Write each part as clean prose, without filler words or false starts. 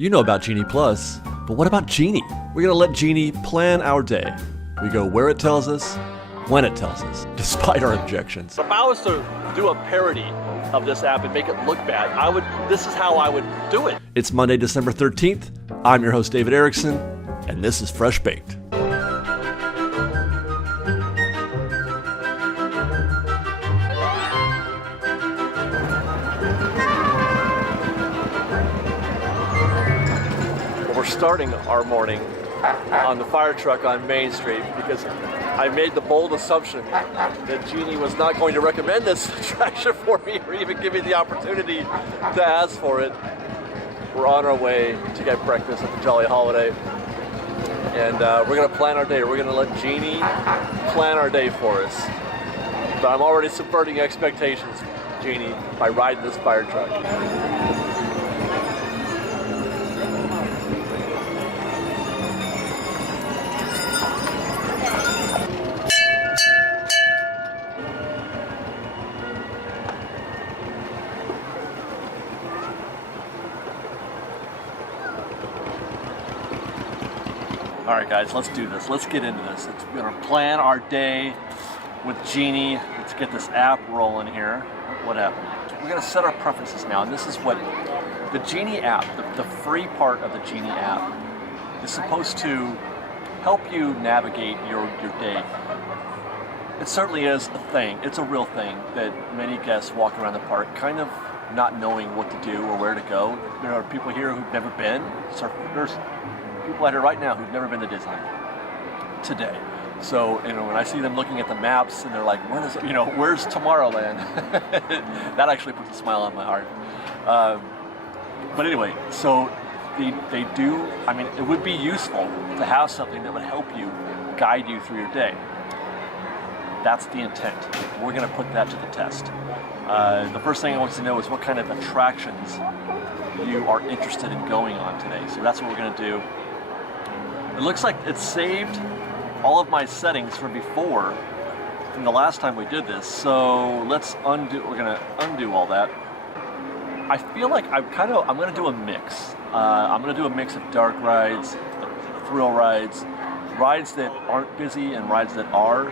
You know about Genie Plus, but what about Genie? We're gonna let Genie plan our day. We go where it tells us, when it tells us, despite our objections. If I was to do a parody of this app and make it look bad, this is how I would do it. It's Monday, December 13th. I'm your host, David Erickson, and this is Fresh Baked. We're starting our morning on the fire truck on Main Street because I made the bold assumption that Genie was not going to recommend this attraction for me or even give me the opportunity to ask for it. We're on our way to get breakfast at the Jolly Holiday, and we're going to plan our day. We're going to let Genie plan our day for us. But I'm already subverting expectations, Genie, by riding this fire truck. All right, guys, let's do this. Let's get into this. We're gonna plan our day with Genie. Let's get this app rolling here. What happened? We're gonna set our preferences now, and this is what the Genie app, the free part of the Genie app, is supposed to help you navigate your day. It certainly is a thing. It's a real thing that many guests walk around the park kind of not knowing what to do or where to go. There are people here who've never been. There's people out here right now who've never been to Disney today. So, when I see them looking at the maps and they're like, where's Tomorrowland? That actually puts a smile on my heart. But anyway, so they do, it would be useful to have something that would help you guide you through your day. That's the intent. We're gonna put that to the test. The first thing I want to know is what kind of attractions you are interested in going on today. So that's what we're gonna do. It looks like it's saved all of my settings from before, from the last time we did this. So let's undo. We're gonna undo all that. I feel like I'm gonna do a mix. I'm gonna do a mix of dark rides, thrill rides, rides that aren't busy, and rides that are,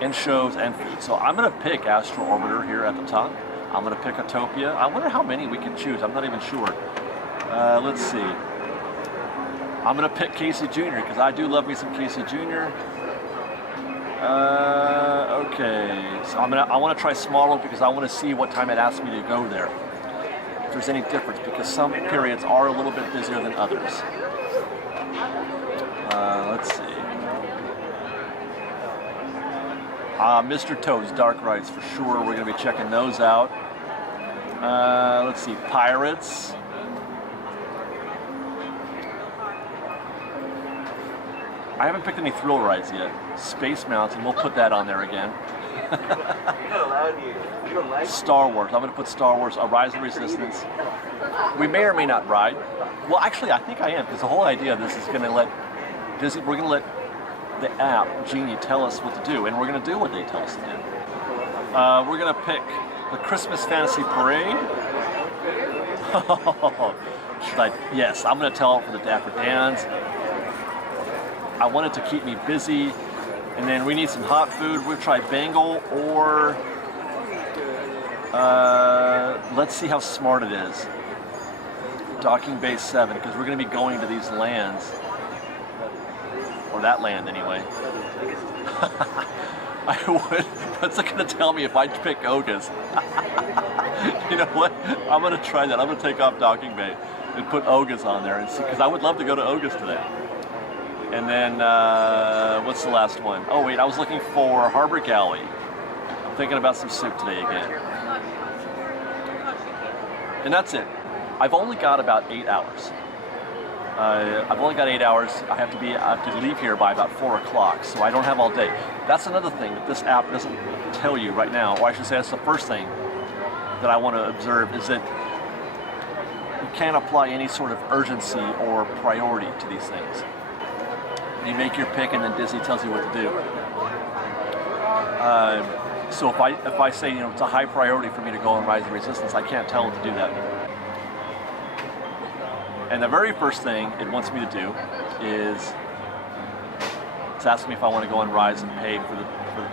and shows and food. So I'm gonna pick Astro Orbiter here at the top. I'm gonna pick Autopia. I wonder how many we can choose. I'm not even sure. Let's see. I'm gonna pick Casey Jr. because I do love me some Casey Jr. Okay, so I want to try Small because I want to see what time it asks me to go there. If there's any difference, because some periods are a little bit busier than others. Let's see. Mr. Toad's Dark Rides for sure. We're gonna be checking those out. Let's see, Pirates. I haven't picked any thrill rides yet. Space Mountain, we'll put that on there again. Star Wars, I'm gonna put Star Wars, A Rise of Resistance. We may or may not ride. Well, actually, I think I am, because the whole idea of this is gonna let Disney, we're gonna let the app, Genie, tell us what to do, and we're gonna do what they tell us to do. We're gonna pick the Christmas Fantasy Parade. Yes, I'm gonna tell it for the Dapper Dans. I want it to keep me busy, and then we need some hot food. We'll try Bengal, or let's see how smart it is. Docking Bay 7, because we're going to be going to these lands, or that land anyway. What's it going to tell me if I pick Ogas? You know what? I'm going to try that. I'm going to take off Docking Bay and put Ogas on there, and see, because I would love to go to Ogas today. And then, what's the last one? Oh wait, I was looking for Harbor Galley. I'm thinking about some soup today again. And that's it. I've only got about 8 hours. I've only got 8 hours. I have to leave here by about 4 o'clock, so I don't have all day. That's another thing that this app doesn't tell you right now, or I should say that's the first thing that I want to observe, is that you can't apply any sort of urgency or priority to these things. You make your pick, and then Disney tells you what to do. So if I say it's a high priority for me to go on Rise of Resistance, I can't tell it to do that. And the very first thing it wants me to do is it's asking me if I want to go on rides and pay for the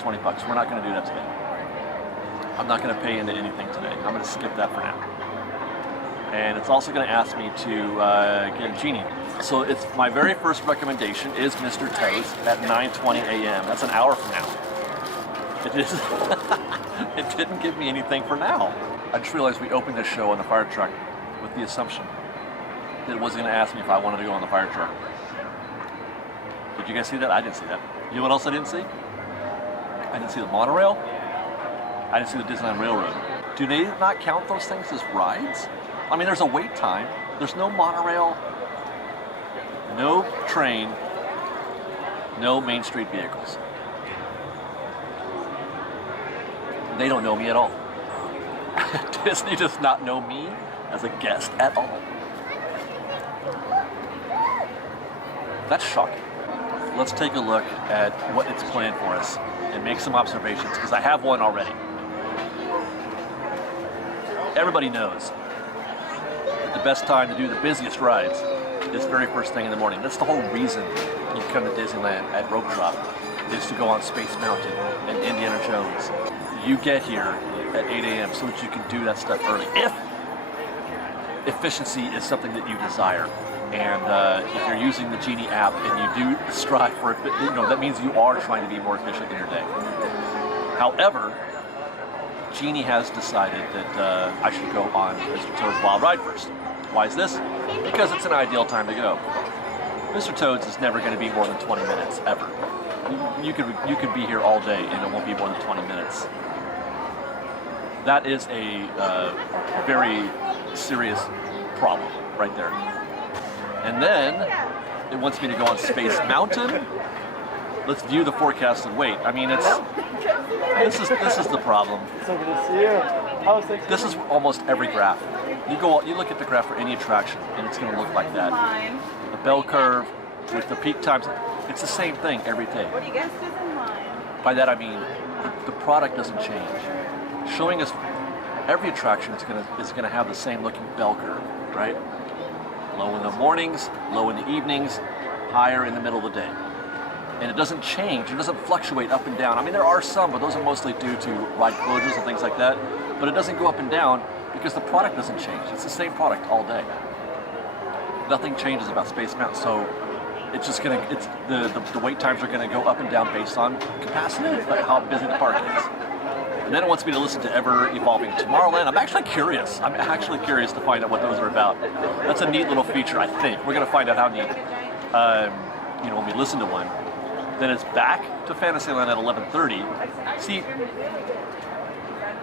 20 bucks. We're not going to do that today. I'm not going to pay into anything today. I'm going to skip that for now. And it's also going to ask me to get a Genie. So it's my very first recommendation is Mr. Toad's at 9:20 a.m. That's an hour from now. It is. It didn't give me anything for now. I just realized we opened this show on the fire truck with the assumption that it was going to ask me if I wanted to go on the fire truck. Did you guys see that? I didn't see that. You know what else I didn't see? I didn't see the monorail. I didn't see the Disneyland Railroad. Do they not count those things as rides? I mean, there's a wait time. There's no monorail, no train, no Main Street vehicles. They don't know me at all. Disney does not know me as a guest at all. That's shocking. Let's take a look at what it's planned for us and make some observations, because I have one already. Everybody knows that the best time to do the busiest rides is the very first thing in the morning. That's the whole reason you come to Disneyland at Rope Drop, is to go on Space Mountain and Indiana Jones. You get here at 8 a.m. so that you can do that stuff early. If efficiency is something that you desire, and if you're using the Genie app and you do strive for it, that means you are trying to be more efficient in your day. However, Genie has decided that I should go on Mr. Toad's Wild Ride first. Why is this? Because it's an ideal time to go. Mr. Toad's is never going to be more than 20 minutes, ever. You could be here all day and it won't be more than 20 minutes. That is a very serious problem right there. And then it wants me to go on Space Mountain. Let's view the forecast and wait. I mean, this is the problem. This is almost every graph. You look at the graph for any attraction, and it's going to look like that. The bell curve with the peak times. It's the same thing every day. By that I mean the product doesn't change. Showing us every attraction is going to have the same looking bell curve, right? Low in the mornings, low in the evenings, higher in the middle of the day. And it doesn't change, it doesn't fluctuate up and down. I mean, there are some, but those are mostly due to ride closures and things like that. But it doesn't go up and down because the product doesn't change. It's the same product all day. Nothing changes about Space Mountain, so it's just the wait times are gonna go up and down based on capacity, like how busy the park is. And then it wants me to listen to ever-evolving Tomorrowland. I'm actually curious to find out what those are about. That's a neat little feature, I think. We're gonna find out how neat, when we listen to one. Then it's back to Fantasyland at 11:30. See,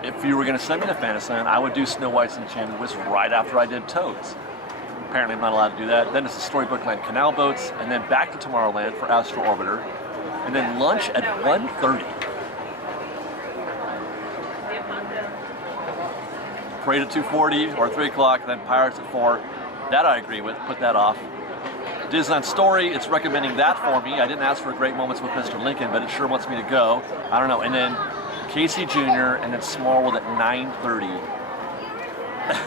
if you were gonna send me to Fantasyland, I would do Snow White's Enchanted Wizard right after I did Toads. Apparently I'm not allowed to do that. Then it's the Storybook Land Canal Boats, and then back to Tomorrowland for Astro Orbiter, and then lunch at 1:30. Parade at 2:40 or 3 o'clock, then Pirates at 4. That I agree with, put that off. Disneyland Story, it's recommending that for me. I didn't ask for Great Moments with Mr. Lincoln, but it sure wants me to go. I don't know. And then Casey Jr. and then Small World at 9:30.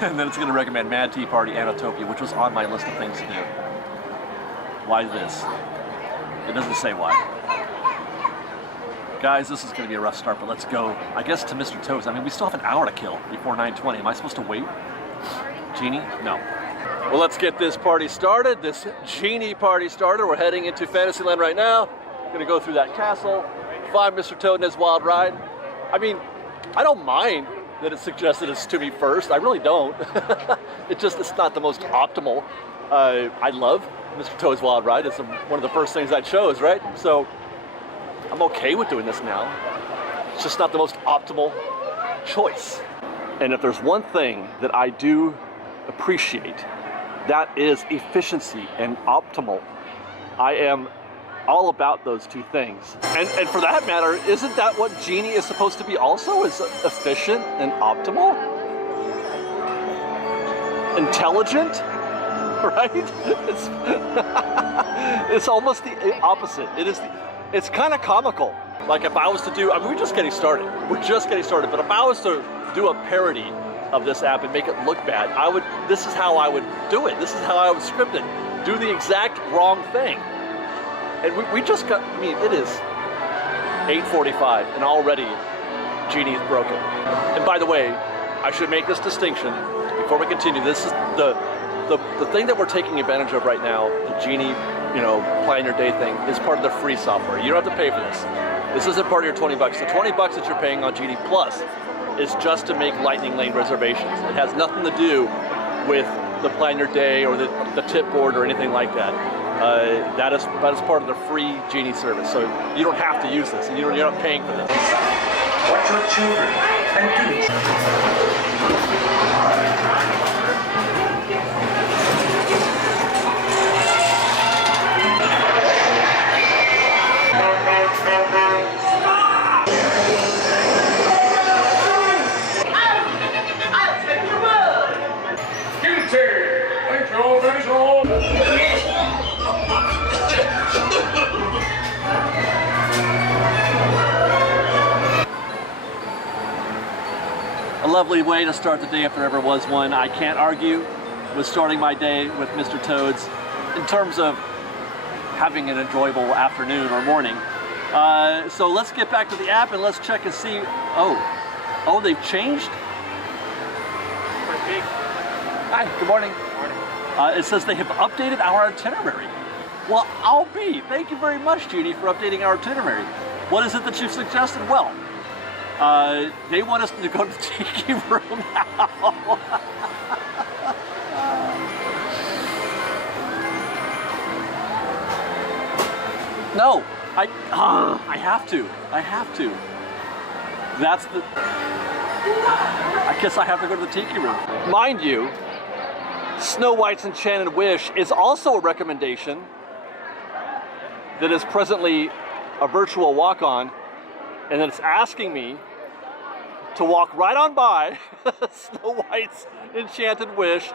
And then it's going to recommend Mad Tea Party and Autopia, which was on my list of things to do. Why this? It doesn't say why. Guys, this is going to be a rough start, but let's go, I guess, to Mr. Toad's. I mean, we still have an hour to kill before 9:20. Am I supposed to wait? Genie? No. Well, let's get this party started, this Genie party started. We're heading into Fantasyland right now. We're gonna go through that castle, find Mr. Toad and his wild ride. I mean, I don't mind that it suggested it's to me first. I really don't. It's not the most optimal. I love Mr. Toad's Wild Ride. It's one of the first things I chose, right? So I'm okay with doing this now. It's just not the most optimal choice. And if there's one thing that I do appreciate, that is efficiency and optimal. I am all about those two things. And for that matter, isn't that what Genie is supposed to be also? Is efficient and optimal? Intelligent, right? It's almost the opposite. It's kind of comical. Like if I was to do, I mean, we're just getting started. We're just getting started, but if I was to do a parody of this app and make it look bad. This is how I would do it. This is how I would script it. Do the exact wrong thing. And we just got, I mean, it is 8:45 and already Genie's broken. And by the way, I should make this distinction before we continue. This is the thing that we're taking advantage of right now, the Genie, plan your day thing, is part of the free software. You don't have to pay for this. This isn't part of your 20 bucks. The 20 bucks that you're paying on Genie Plus is just to make Lightning Lane reservations. It has nothing to do with the plan your day or the tip board or anything like that. That is part of the free Genie service. So you don't have to use this, and you're not paying for this. Watch your children and do. A lovely way to start the day if there ever was one. I can't argue with starting my day with Mr. Toads in terms of having an enjoyable afternoon or morning. So let's get back to the app and let's check and see. Oh, they've changed? Hi, good morning. It says they have updated our itinerary. Well, thank you very much, Genie, for updating our itinerary. What is it that you've suggested? Well, they want us to go to the tiki room now. No, I have to. I guess I have to go to the tiki room. Mind you, Snow White's Enchanted Wish is also a recommendation that is presently a virtual walk-on, and that it's asking me to walk right on by Snow White's Enchanted Wish,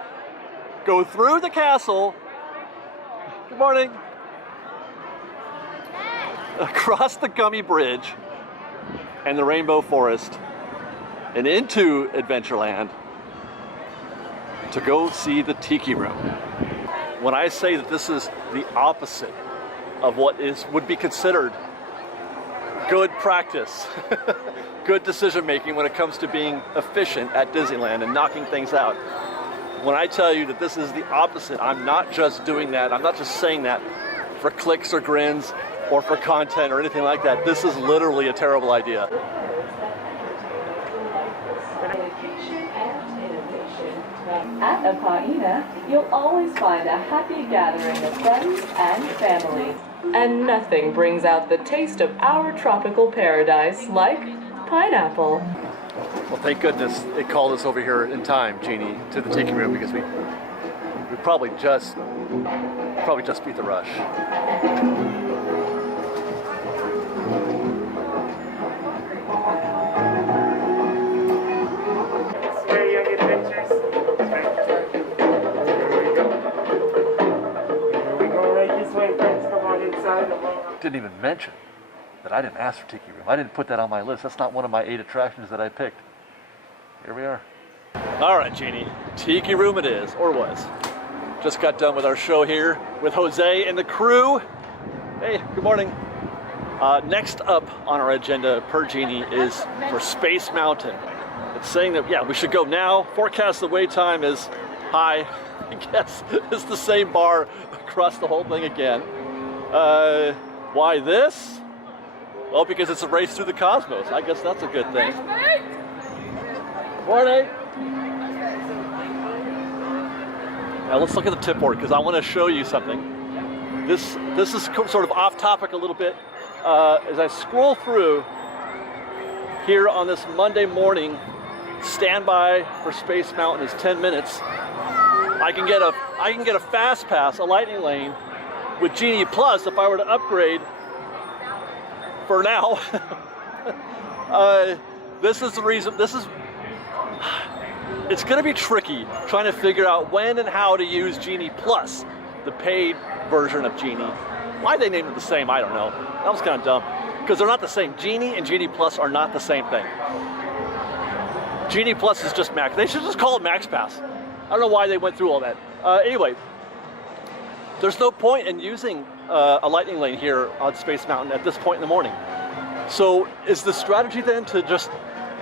go through the castle, good morning, across the Gummy Bridge and the Rainbow Forest and into Adventureland to go see the Tiki Room. When I say that this is the opposite of what would be considered good practice, good decision making when it comes to being efficient at Disneyland and knocking things out. When I tell you that this is the opposite, I'm not just doing that, I'm not just saying that for clicks or grins or for content or anything like that. This is literally a terrible idea. At Apaina, you'll always find a happy gathering of friends and family. And nothing brings out the taste of our tropical paradise like pineapple. Well, thank goodness it called us over here in time, Genie, to the Tiki Room, because we probably just beat the rush. Didn't even mention that I didn't ask for Tiki Room. I didn't put that on my list. That's not one of my 8 attractions that I picked. Here we are. All right, Genie, Tiki Room it is, or was. Just got done with our show here with Jose and the crew. Hey, good morning. Next up on our agenda per Genie is for Space Mountain. It's saying that, yeah, we should go now. Forecast the wait time is high. I guess it's the same bar across the whole thing again. Why this? Well, because it's a race through the cosmos. I guess that's a good thing. Morning. Now let's look at the tip board because I want to show you something. This is sort of off topic a little bit. As I scroll through here on this Monday morning, standby for Space Mountain is 10 minutes. I can get a fast pass, a Lightning Lane, with Genie Plus if I were to upgrade for now. This is the reason, it's gonna be tricky trying to figure out when and how to use Genie Plus, the paid version of Genie. Why they named it the same, I don't know. That was kind of dumb, because they're not the same. Genie and Genie Plus are not the same thing. Genie Plus is just Max. They should just call it Max Pass. I don't know why they went through all that. Anyway, there's no point in using a lightning lane here on Space Mountain at this point in the morning. So is the strategy then to just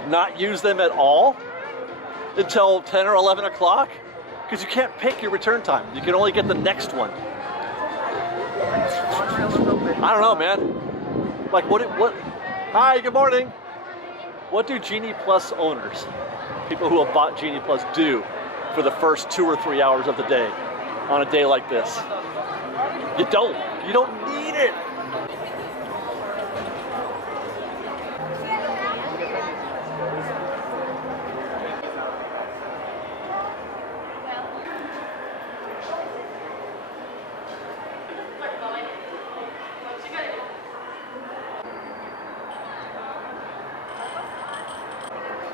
not use them at all until 10 or 11 o'clock? Because you can't pick your return time. You can only get the next one. I don't know, man. Like what? Hi, good morning. What do Genie Plus owners, people who have bought Genie Plus, do for the first 2 or 3 hours of the day on a day like this? You don't need it.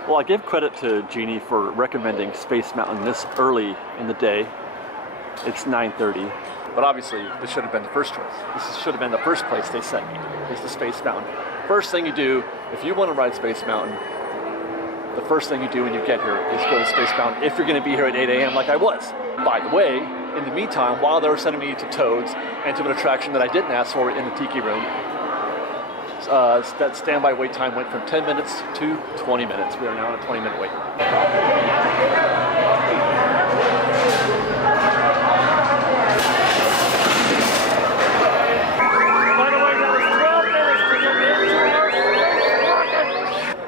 Well, I give credit to Genie for recommending Space Mountain this early in the day. It's 9:30, but obviously this should have been the first choice. This should have been the first place they sent me, is the Space Mountain. First thing you do, if you want to ride Space Mountain, the first thing you do when you get here is go to Space Mountain if you're going to be here at 8 a.m. like I was. By the way, in the meantime, while they were sending me to Toads and to an attraction that I didn't ask for in the Tiki Room, that standby wait time went from 10 minutes to 20 minutes. We are now on a 20-minute wait.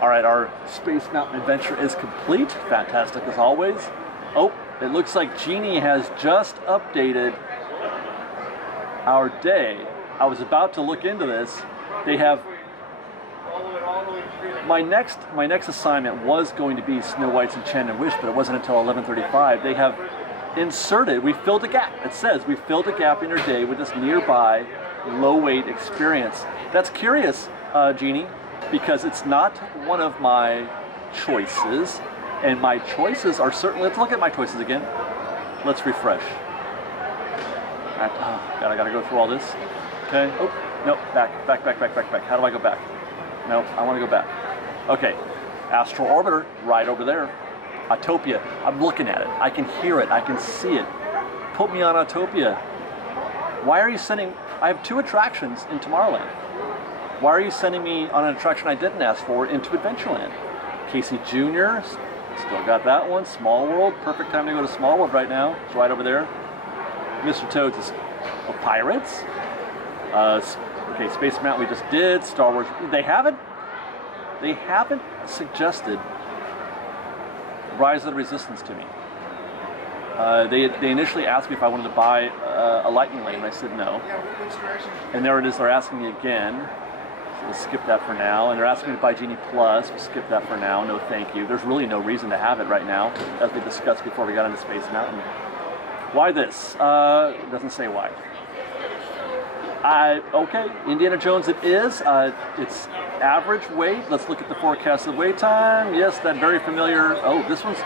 All right, our Space Mountain adventure is complete. Fantastic as always. Oh, it looks like Genie has just updated our day. I was about to look into this. They have my next assignment was going to be Snow White's Enchanted Wish, but it wasn't until 11:35. They have inserted, we filled a gap. It says we filled a gap in your day with this nearby low wait experience. That's curious, Genie, because it's not one of my choices, and my choices are certainly, let's look at my choices again. Let's refresh. God, I gotta go through all this. Okay, oh, nope, back. How do I go back? Nope, I wanna go back. Okay, Astral Orbiter, right over there. Autopia, I'm looking at it. I can hear it, I can see it. Put me on Autopia. Why are you sending, I have 2 attractions in Tomorrowland. Why are you sending me on an attraction I didn't ask for into Adventureland? Casey Jr., still got that one. Small World, perfect time to go to Small World right now. It's right over there. Mr. Toads is Pirates. Okay, Space Mountain we just did. Star Wars, they haven't suggested Rise of the Resistance to me. They initially asked me if I wanted to buy a lightning lane, and I said no. And there it is, they're asking me again. So we'll skip that for now. And they're asking me to buy Genie Plus. We'll skip that for now. No thank you. There's really no reason to have it right now, as we discussed before we got into Space Mountain. Why this? It doesn't say why. Okay, Indiana Jones it is. It's average wait. Let's look at the forecasted wait time. Yes, that very familiar. Oh, this one's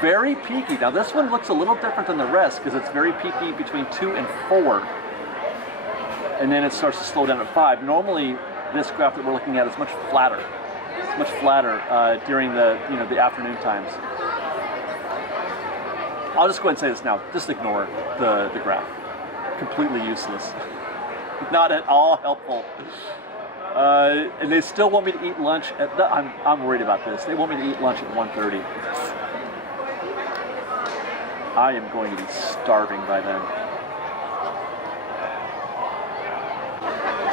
very peaky. Now this one looks a little different than the rest because it's very peaky between 2 and 4. And then it starts to slow down at 5. Normally, this graph that we're looking at is much flatter. It's much flatter during the afternoon times. I'll just go ahead and say this now. Just ignore the graph. Completely useless. Not at all helpful. And they still want me to eat lunch at, I'm worried about this. They want me to eat lunch at 1:30. I am going to be starving by then.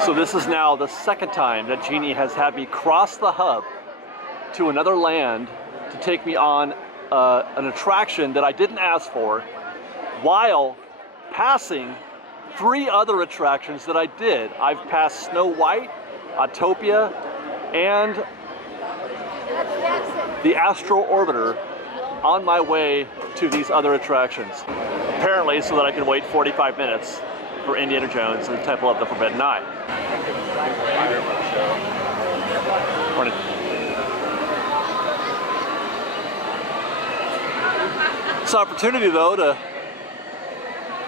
So this is now the second time that Genie has had me cross the hub to another land to take me on an attraction that I didn't ask for, while passing 3 other attractions that I did. I've passed Snow White, Autopia, and the Astral Orbiter on my way to these other attractions. Apparently so that I can wait 45 minutes for Indiana Jones and the Temple of the Forbidden Eye. Morning. It's an opportunity though to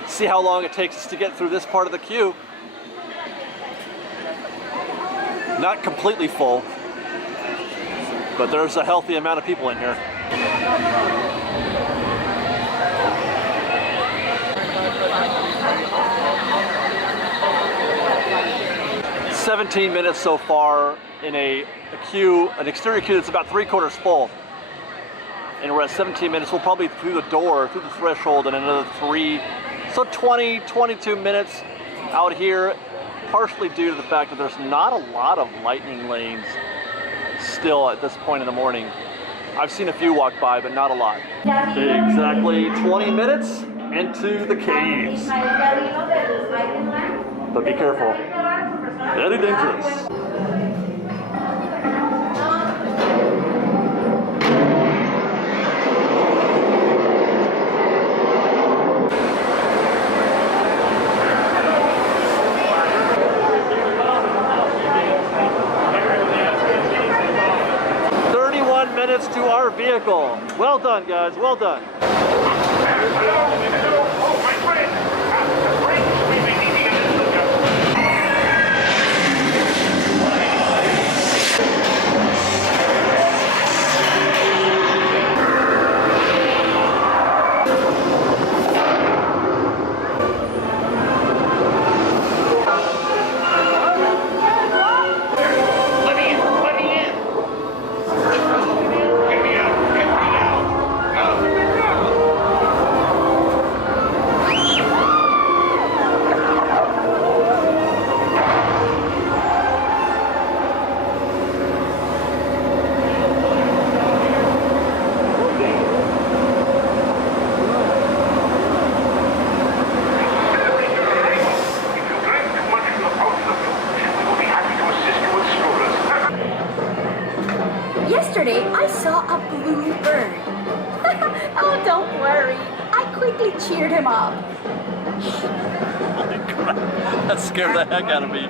see how long it takes us to get through this part of the queue. Not completely full. but there's a healthy amount of people in here. "17 minutes so far in an exterior queue that's about 3/4 full. And we're at 17 minutes. We'll probably through the door, through the threshold, in another 3. So 20, 22 minutes out here, partially due to the fact that there's not a lot of lightning lanes still at this point in the morning. I've seen a few walk by, but not a lot. Exactly 20 minutes into the caves. But be careful. Very dangerous. To our vehicle. Well done, guys. Well done. Oh, my friend. We've been eating a little bit. 'Yesterday, I saw a blue bird. Oh, don't worry. I quickly cheered him up. Holy crap. That scared the heck out of me.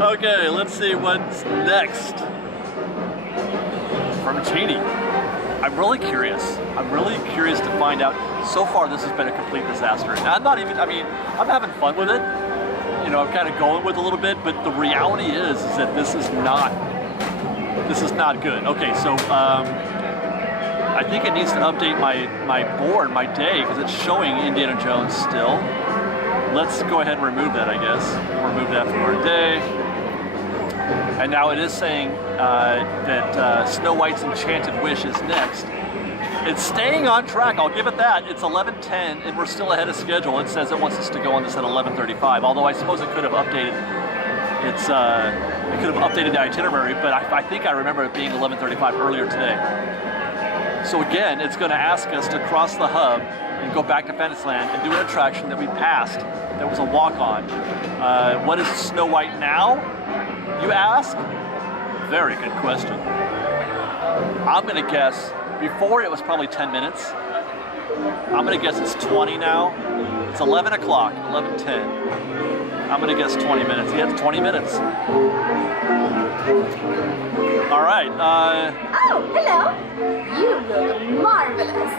Okay, let's see what's next. From Genie. I'm really curious. I'm really curious to find out. So far, this has been a complete disaster. And I'm having fun with it. You know, I'm kind of going with a little bit, but the reality is that this is not good. Okay, so I think it needs to update my board, my day, because it's showing Indiana Jones still. Let's go ahead and remove that, I guess. Remove that from our day. And now it is saying that Snow White's Enchanted Wish is next. It's staying on track, I'll give it that. It's 11:10 and we're still ahead of schedule. It says it wants us to go on this at 11:35, although I suppose it could have updated the itinerary, but I think I remember it being 11:35 earlier today. So again, it's going to ask us to cross the hub and go back to Fantasyland and do an attraction that we passed that was a walk-on. What is Snow White now, you ask? Very good question. I'm going to guess, before it was probably 10 minutes. I'm going to guess it's 20 now. It's 11 o'clock, 11:10. I'm going to guess 20 minutes. Yeah, it's 20 minutes. All right. Oh, hello. You look marvelous.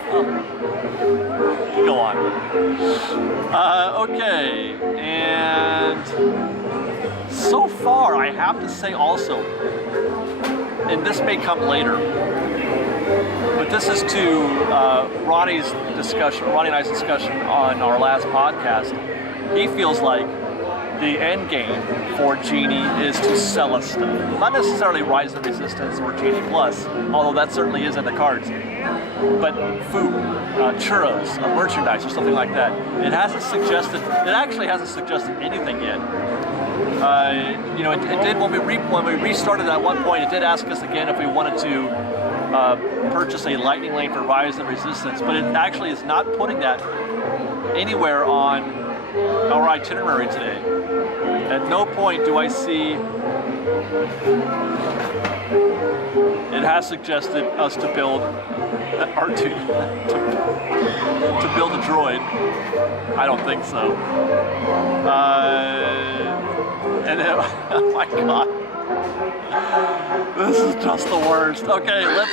Go on. Okay, and so far, I have to say also, and this may come later, but this is to Ronnie and I's discussion on our last podcast. He feels like the end game for Genie is to sell us stuff. Not necessarily Rise of Resistance or Genie Plus, although that certainly is in the cards. But food, churros, merchandise, or something like that. It actually hasn't suggested anything yet. You know, it did when we restarted at one point, it did ask us again if we wanted to purchase a lightning lane for Rise of Resistance, but it actually is not putting that anywhere on our itinerary today. At no point do I see it has suggested us to build to build a droid. I don't think so. And then, oh my god, this is just the worst. Okay, let's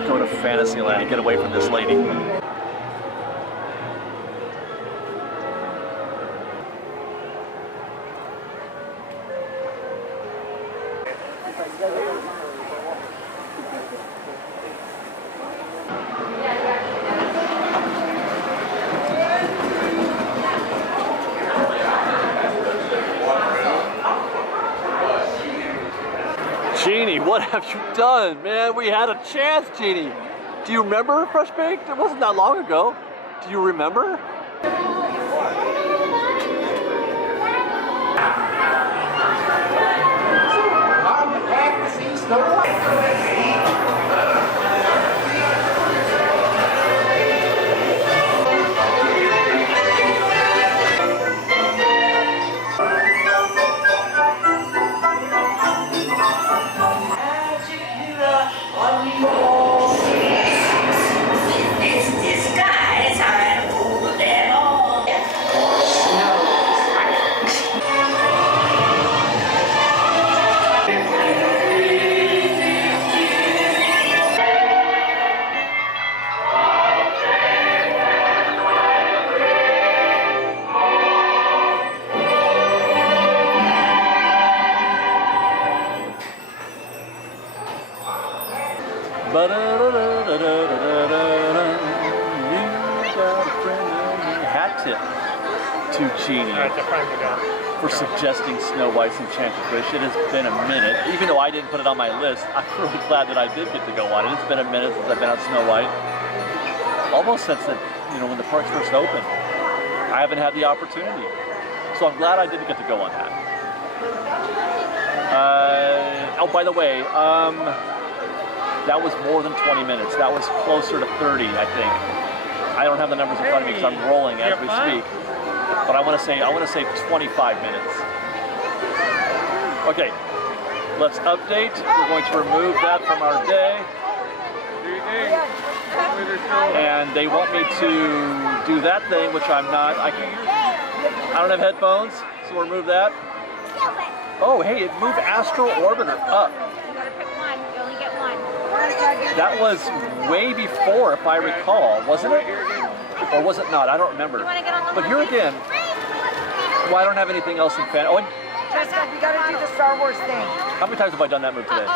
go to Fantasyland and get away from this lady. What have you done, man? We had a chance, Genie. Do you remember Fresh Baked? It wasn't that long ago. Do you remember? Hat tip to Genie for suggesting Snow White's Enchanted Wish. It has been a minute. Even though I didn't put it on my list, I'm really glad that I did get to go on it. It's been a minute since I've been on Snow White. Almost since when the parks first opened. I haven't had the opportunity. So I'm glad I didn't get to go on that. Oh, by the way, that was more than 20 minutes. That was closer to 30, I think. I don't have the numbers in front of me because I'm rolling as we speak. But I want to say 25 minutes. Okay, let's update. We're going to remove that from our day. And they want me to do that thing, which I'm not. I don't have headphones, so we'll remove that. Oh, hey, it moved Astral Orbiter up. You gotta pick one. You only get one. That was way before, if I recall, wasn't it? Or was it not? I don't remember. But here again, well, I don't have anything else in fan. Oh, and Jessica, you gotta do the Star Wars thing. how many times have I done that move today?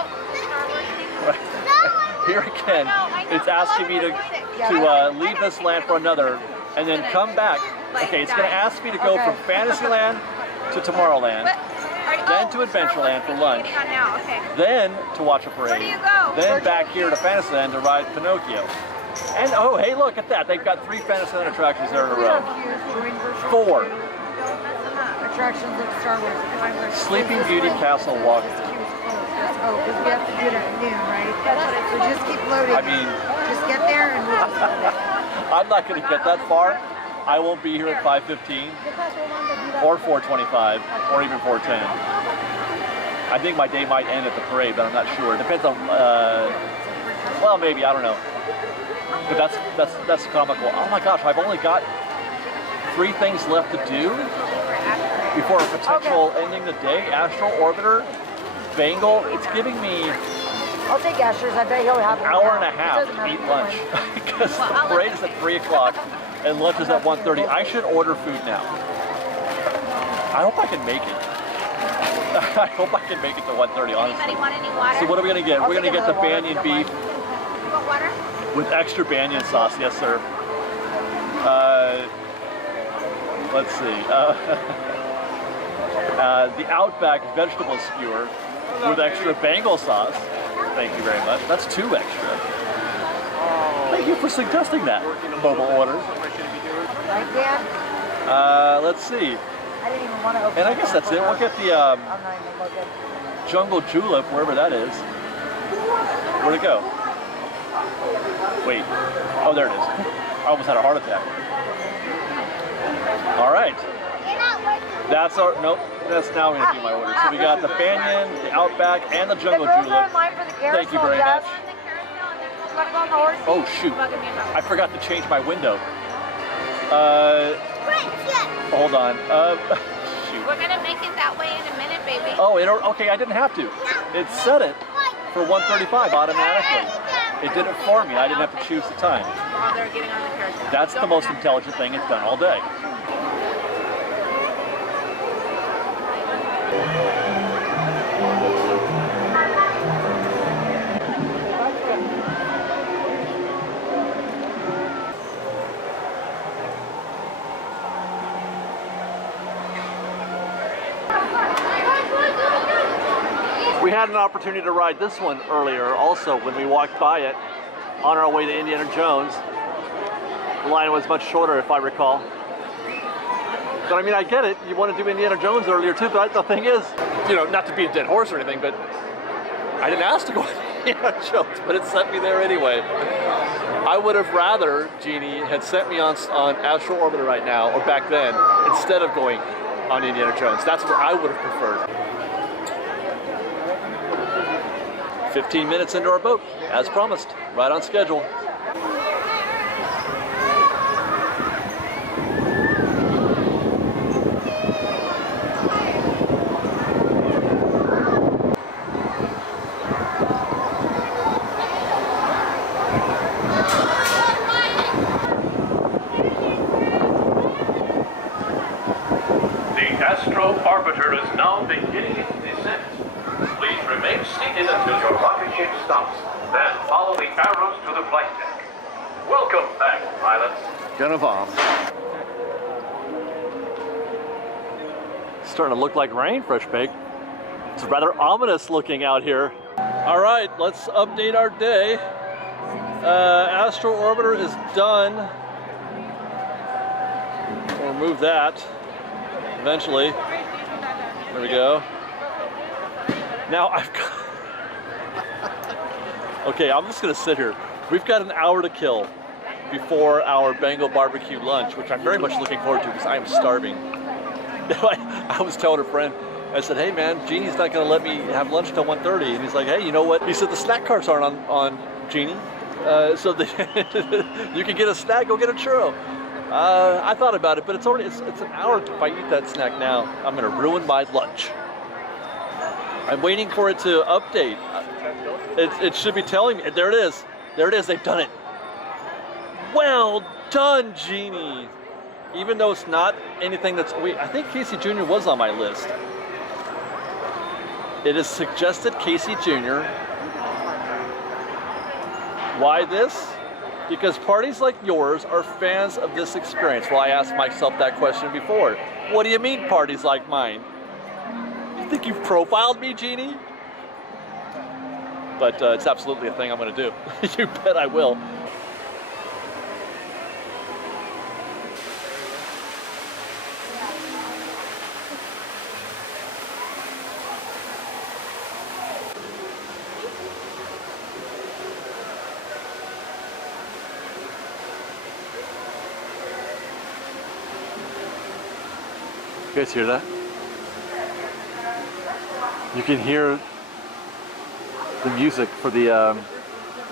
Here again, it's asking me to leave this land for another, and then come back. Okay, it's going to ask me to go from Fantasyland to Tomorrowland, then to Adventureland for lunch, then to watch a parade, then back here to Fantasyland to ride Pinocchio. And oh, hey, look at that. They've got 3 Fantasyland attractions there in a row. 4. Attractions of Star Wars. Sleeping Beauty Castle Walk. Oh, because we have to do it at noon, right? So just keep loading. I mean, just get there and we'll just load it. I'm not going to get that far. I won't be here at 5:15 or 4:25 or even 4:10. I think my day might end at the parade, but I'm not sure. It depends on, well, maybe, I don't know. But that's comical. Oh my gosh, I've only got 3 things left to do before a potential ending the day. Astral Orbiter, Bangle. It's giving me I'll take Asher's. I bet he'll have an hour and a half to eat lunch because the parade is at 3 o'clock and lunch is at 1:30. I should order food now. I hope I can make it. I hope I can make it to 1:30, honestly. Anybody want any water? So what are we going to get? We're going to get the banyan beef You want water? with extra banyan sauce. Yes, sir. Let's see. The Outback vegetable skewer with extra Bengal sauce. Thank you very much. That's 2 extra. Thank you for suggesting that. Mobile orders. Right, Dan? Let's see. I didn't even want to open And I guess that's it. We'll get the I'm not even looking. Jungle Julep, wherever that is. Where'd it go? Wait. Oh, there it is. I almost had a heart attack. All right. That's our, nope, that's now going to be my order. So we got the Banyan, the Outback, and the Jungle Julep. Thank you very much. Oh, shoot. I forgot to change my window. Hold on. Shoot. We're gonna make it that way in a minute, baby. Oh, okay, I didn't have to. It set it for 1:35 automatically. It did it for me. I didn't have to choose the time. While they're getting on the carriage. That's the most intelligent thing it's done all day. We had an opportunity to ride this one earlier also when we walked by it on our way to Indiana Jones. The line was much shorter if I recall. But I mean, I get it. You want to do Indiana Jones earlier too, but the thing is, you know, not to be a dead horse or anything, but I didn't ask to go to Indiana Jones, but it sent me there anyway. I would have rather Genie had sent me on Astro Orbiter right now, or back then, instead of going on Indiana Jones. That's what I would have preferred. 15 minutes into our boat, as promised, right on schedule. Orbiter is now beginning its descent. Please remain seated until your rocket ship stops. Then follow the arrows to the flight deck. Welcome back, pilots. Gonna bomb. It's starting to look like rain, Fresh Baked. It's rather ominous looking out here. All right, let's update our day. Astro Orbiter is done. We'll remove that eventually. There we go. Now I've got... Okay, I'm just gonna sit here. We've got an hour to kill before our Bengal barbecue lunch, which I'm very much looking forward to because I am starving. I was telling a friend, I said, hey man, Genie's not gonna let me have lunch till 1:30. And he's like, hey, you know what? He said the snack carts aren't on Genie. So you can get a snack, go get a churro. I thought about it, but it's an hour. If I eat that snack now, I'm gonna ruin my lunch. I'm waiting for it to update. It should be telling me. There it is. There it is. They've done it. Well done, Genie. Even though it's not anything that's... I think Casey Jr. was on my list. It is suggested Casey Jr. Why this? Because parties like yours are fans of this experience. Well, I asked myself that question before. What do you mean parties like mine? You think you've profiled me, Genie? But it's absolutely a thing I'm gonna do. You bet I will. You guys hear that? You can hear the music for the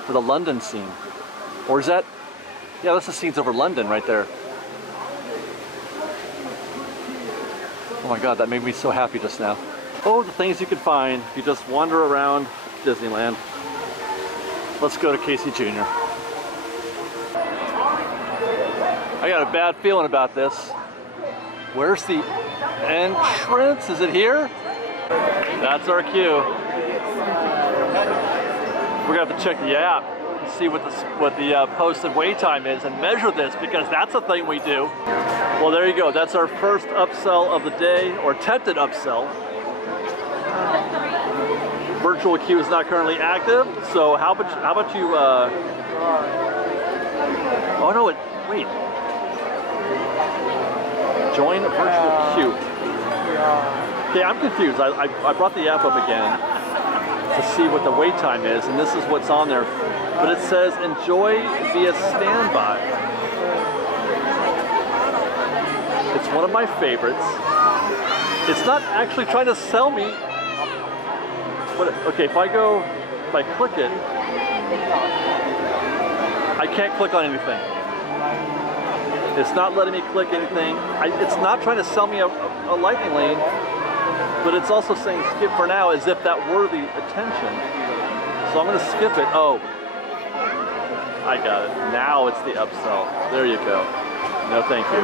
London scene. Or is that? Yeah, that's the scenes over London right there. Oh my God, that made me so happy just now. Oh, the things you can find if you just wander around Disneyland. Let's go to Casey Jr. I got a bad feeling about this. Where's the entrance? Is it here? That's our cue. We're gonna have to check the app and see what the posted wait time is and measure this, because that's a thing we do. Well, there you go. That's our first upsell of the day, or attempted upsell. Virtual queue is not currently active, so how about you? Oh no! Wait. Join a virtual queue. Okay, I'm confused. I brought the app up again to see what the wait time is, and this is what's on there. But it says enjoy via standby. It's one of my favorites. It's not actually trying to sell me. But okay, if I click it, I can't click on anything. It's not letting me click anything. It's not trying to sell me a lightning lane, but it's also saying skip for now as if that were the attention. So I'm gonna skip it. Oh, I got it. Now it's the upsell. There you go. No thank you.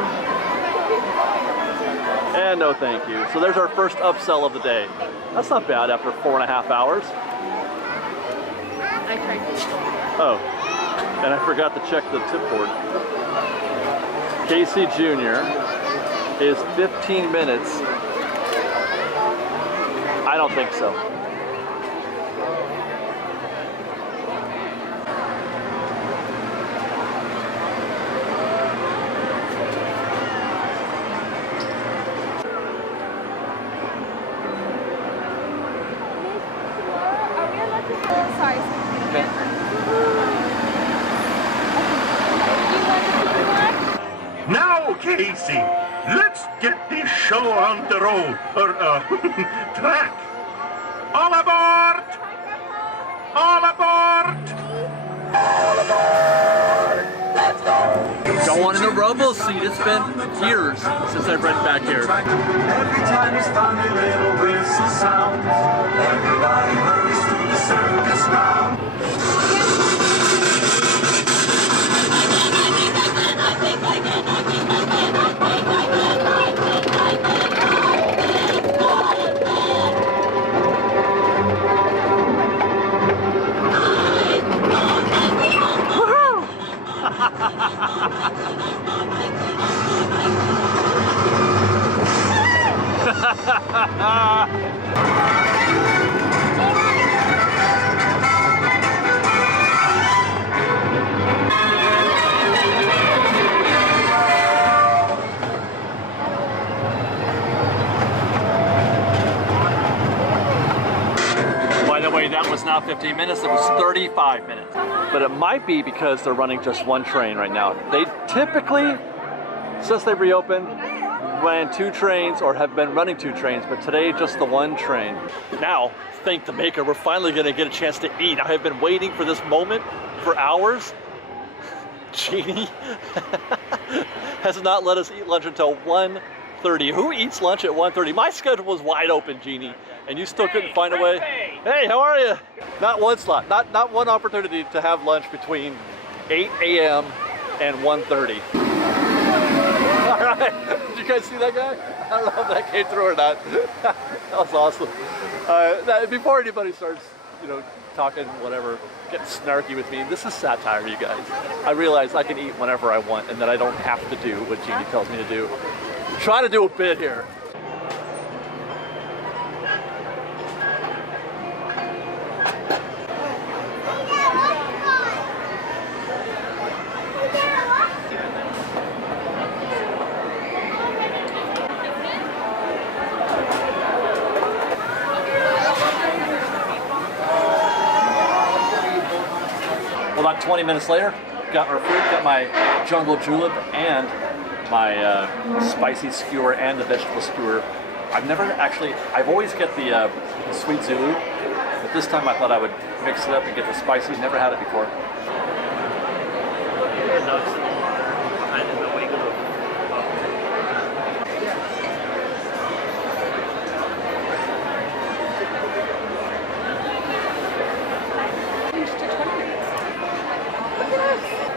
And no thank you. So there's our first upsell of the day. That's not bad after 4.5 hours. I tried to. Oh, and I forgot to check the tip board. Casey Jr. is 15 minutes. I don't think so. Casey, let's get this show on the road, or, track. All aboard! All aboard! All aboard! Let's go! Going in the rumble seat. It's been years since I've ridden back here. Every time his funny little whistle sounds, everybody hurries to the circus ground. By the way, that was not 15 minutes, it was 35 minutes. But it might be because they're running just one train right now. They typically, since they reopened, ran 2 trains or have been running 2 trains, but today just the 1 train. Now, thank the maker, we're finally gonna get a chance to eat. I have been waiting for this moment for hours. Genie has not let us eat lunch until 1:30. Who eats lunch at 1:30? My schedule was wide open, Genie, and you still couldn't find a way. Hey, how are you? Not one slot, not one opportunity to have lunch between 8 a.m. and 1:30. All right, did you guys see that guy? I don't know if that came through or not. That was awesome. Before anybody starts, talking, whatever, getting snarky with me, this is satire, you guys. I realize I can eat whenever I want and that I don't have to do what Genie tells me to do. I'm trying to do a bit here. About 20 minutes later, got our food, got my jungle julep and my spicy skewer and the vegetable skewer. I've always get the sweet Zulu, but this time I thought I would mix it up and get the spicy. Never had it before.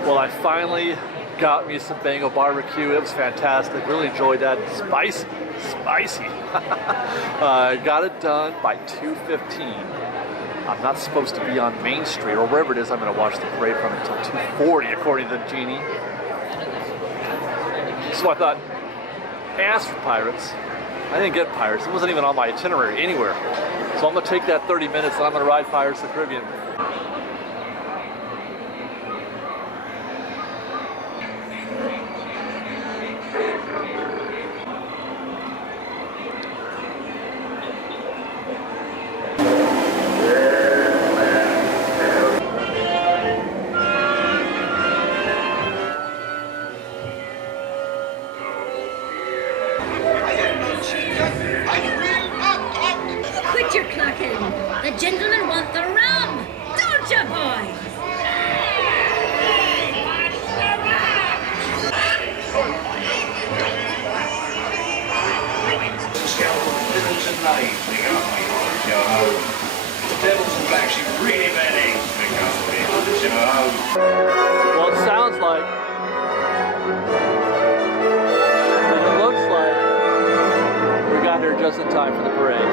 Well, I finally got me some Bengal barbecue. It was fantastic. Really enjoyed that. Spicy. Got it done by 2:15. I'm not supposed to be on Main Street or wherever it is I'm going to watch the parade from until 2:40, according to Genie. So I thought, ask for Pirates. I didn't get Pirates. It wasn't even on my itinerary anywhere. So I'm going to take that 30 minutes and I'm going to ride Pirates of the Caribbean. Quit your clucking! The gentlemen want the rum! Don't you, boys? Well, it sounds like, and it looks like, we got here just in time for the parade.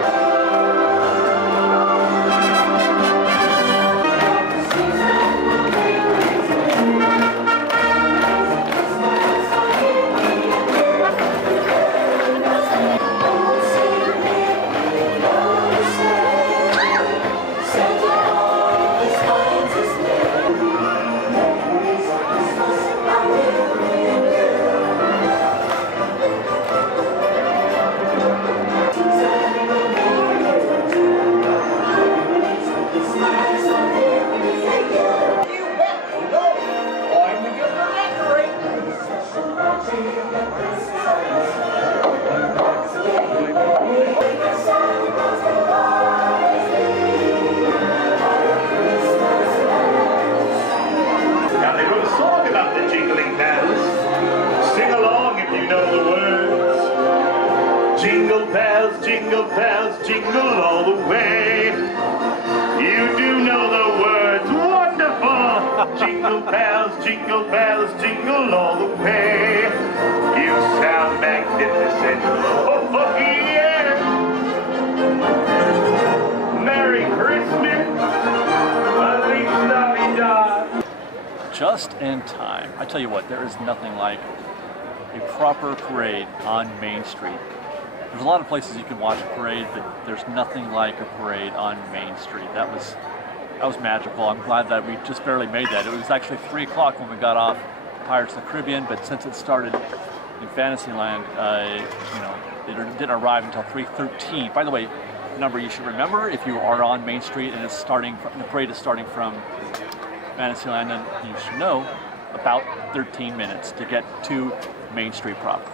know the words. Jingle bells, jingle all the way. You do know the words. Wonderful! Jingle bells, jingle all the way. You sound magnificent. Oh, yeah! Merry Christmas! Feliz Navidad! Just in time. I tell you what, there is nothing like a proper parade on Main Street. There's a lot of places you can watch a parade, but there's nothing like a parade on Main Street. That was magical. I'm glad that we just barely made that. It was actually 3 o'clock when we got off Pirates of the Caribbean, but since it started in Fantasyland, it didn't arrive until 3:13. By the way, number you should remember if you are on Main Street and the parade is starting from Fantasyland, then you should know about 13 minutes to get to Main Street proper.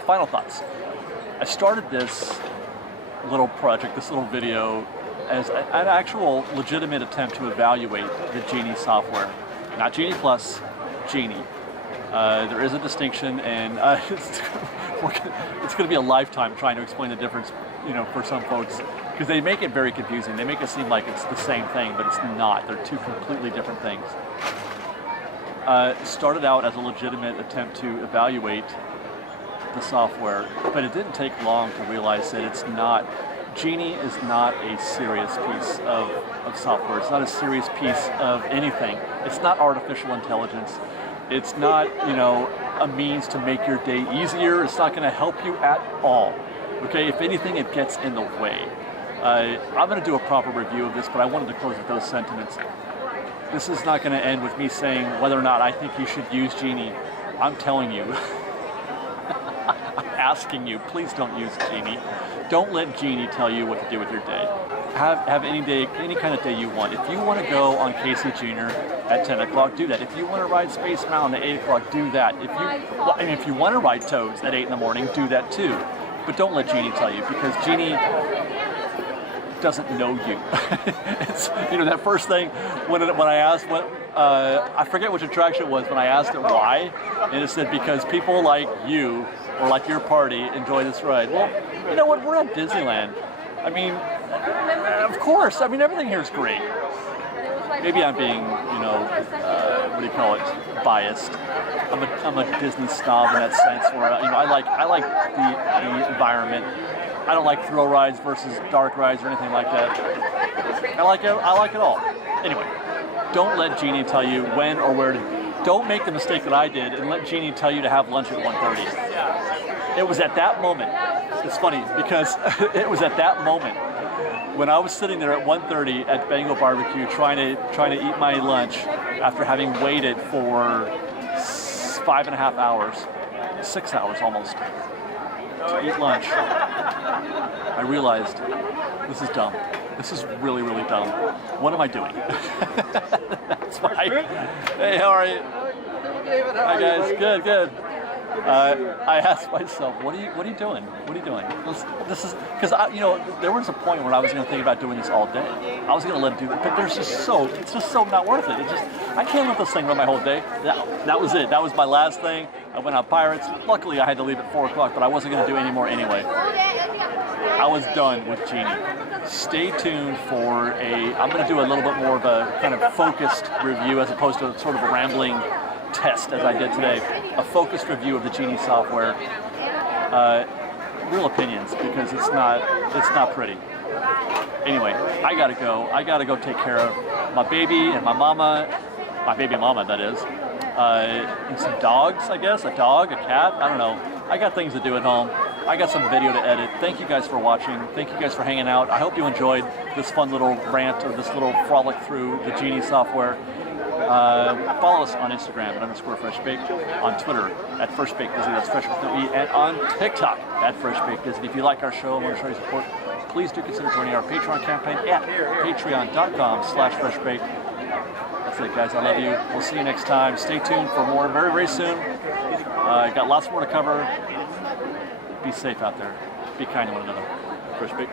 Final thoughts. I started this little project, this little video, as an actual legitimate attempt to evaluate the Genie software. Not Genie Plus, Genie. There is a distinction, and it's going to be a lifetime trying to explain the difference, for some folks, because they make it very confusing. They make it seem like it's the same thing, but it's not. They're two completely different things. Started out as a legitimate attempt to evaluate the software, but it didn't take long to realize that it's not. Genie is not a serious piece of software. It's not a serious piece of anything. It's not artificial intelligence. It's not, a means to make your day easier. It's not going to help you at all. Okay, if anything, it gets in the way. I'm going to do a proper review of this, but I wanted to close with those sentiments. This is not going to end with me saying whether or not I think you should use Genie. I'm telling you. I'm asking you, please don't use Genie. Don't let Genie tell you what to do with your day. Have any day, any kind of day you want. If you want to go on Casey Jr. at 10 o'clock, do that. If you want to ride Space Mountain at 8 o'clock, do that. If you want to ride Toads at 8 in the morning, do that too. But don't let Genie tell you, because Genie doesn't know you. It's, that first thing when I asked what, I forget which attraction it was, when I asked it why, and it said because people like you or like your party enjoy this ride. Well, you know what? We're at Disneyland. I mean, of course. I mean, everything here is great. Maybe I'm being, what do you call it? Biased. I'm a Disney snob in that sense, where I like the environment. I don't like thrill rides versus dark rides or anything like that. I like it all. Anyway, don't let Genie tell you when or where to. Don't make the mistake that I did and let Genie tell you to have lunch at 1:30. It was at that moment. It's funny because it was at that moment when I was sitting there at 1:30 at Bengal Barbecue trying to eat my lunch after having waited for 5.5 hours, 6 hours almost, to eat lunch. I realized this is dumb. This is really, really dumb. What am I doing? That's why. Hey, how are you? Hi guys. Good. I asked myself, what are you doing? What are you doing? This is because there was a point where I was going to think about doing this all day. I was going to let it do it, but it's just so not worth it. I can't let this thing run my whole day. That was it. That was my last thing. I went on Pirates. Luckily, I had to leave at 4 o'clock, but I wasn't going to do any more anyway. I was done with Genie. Stay tuned for I'm going to do a little bit more of a kind of focused review as opposed to sort of a rambling test as I did today. A focused review of the Genie software. Real opinions, because it's not pretty. Anyway, I gotta go take care of my baby and my mama, that is, and some dogs, I guess, a dog, a cat, I don't know. I got things to do at home. I got some video to edit. Thank you guys for watching. Thank you guys for hanging out. I hope you enjoyed this fun little rant or this little frolic through the Genie software. Follow us on Instagram at _FreshBaked, on Twitter at FreshBakedDisney, that's Fresh with no E, and on TikTok at FreshBakedDisney. If you like our show and want to show your support, please do consider joining our Patreon campaign at patreon.com/FreshBaked. That's it, guys. I love you. We'll see you next time. Stay tuned for more very, very soon. Got lots more to cover. Be safe out there. Be kind to one another. Fresh Baked.